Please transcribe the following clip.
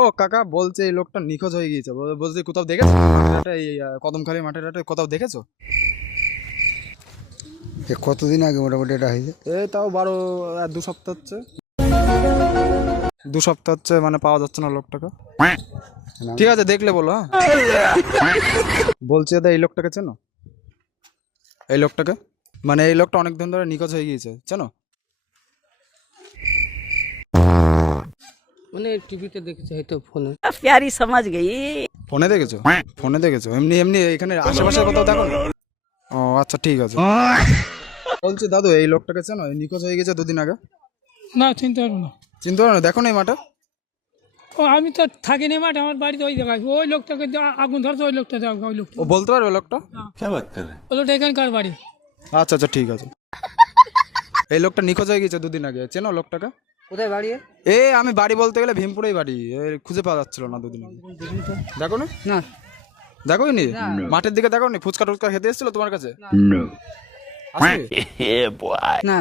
ও কাকা বলছে এই লোকটা নিখোঁজ হয়ে গিয়েছে, বলছি কোথাও দেখেছো মাঠেরহাটে, এই কদমখালি মাঠেরহাটে কোথাও দেখেছো? কতদিন আগে মোটামুটি এটা হয়েছে? এই তাও 2 সপ্তাহ হচ্ছে। 2 সপ্তাহ হচ্ছে, মানে পাওয়া যাচ্ছে না লোকটাকে। ঠিক আছে দেখলে বলো। হ্যাঁ বলছি দাদা এই লোকটাকে চেনো? এই লোকটাকে, মানে এই লোকটা অনেক দিন ধরে নিখোঁজ হয়ে গিয়েছে, চেনো? মানে টিভিতে দেখেছি হয়তো ফোনে। प्यारी समझ गई। ফোনে দেখেছো? ফোনে দেখেছো? এমনি এমনি এখানে আশেপাশে কোথাও দেখো না? ও আচ্ছা ঠিক আছে। বলছি দাদু এই লোকটাকে চেনো? এই নিখোঁজ হয়ে গেছে 2 দিন আগে। না চিনতে পারবো না। চিনতে পারো না? দেখো না এই মাঠে? ও আমি তো থাকি না মাঠে, আমার বাড়িতে ওই জায়গায় ওই লোকটাকে আগুন ধরছে, ওই লোকটা যাও ওই লোকটা, ও বলতে পারবে লোকটা? ওই লোকটা এখানকার বাড়ি। আচ্ছা আচ্ছা ঠিক আছে। এই লোকটা নিখোঁজ হয়ে গেছে 2 দিন আগে, চেনো লোকটাকে? কোথায় বাড়ি? এ আমি বাড়ি বলতে গেলে ভীমপুরেই বাড়ি, খুঁজে পাওয়া যাচ্ছিল না 2 দিন আগে। দেখো না? না দেখোই নি? মাঠের দিকে দেখো নি? ফুচকা টুচকা খেতে এসেছিল তোমার কাছে? আসেনি? না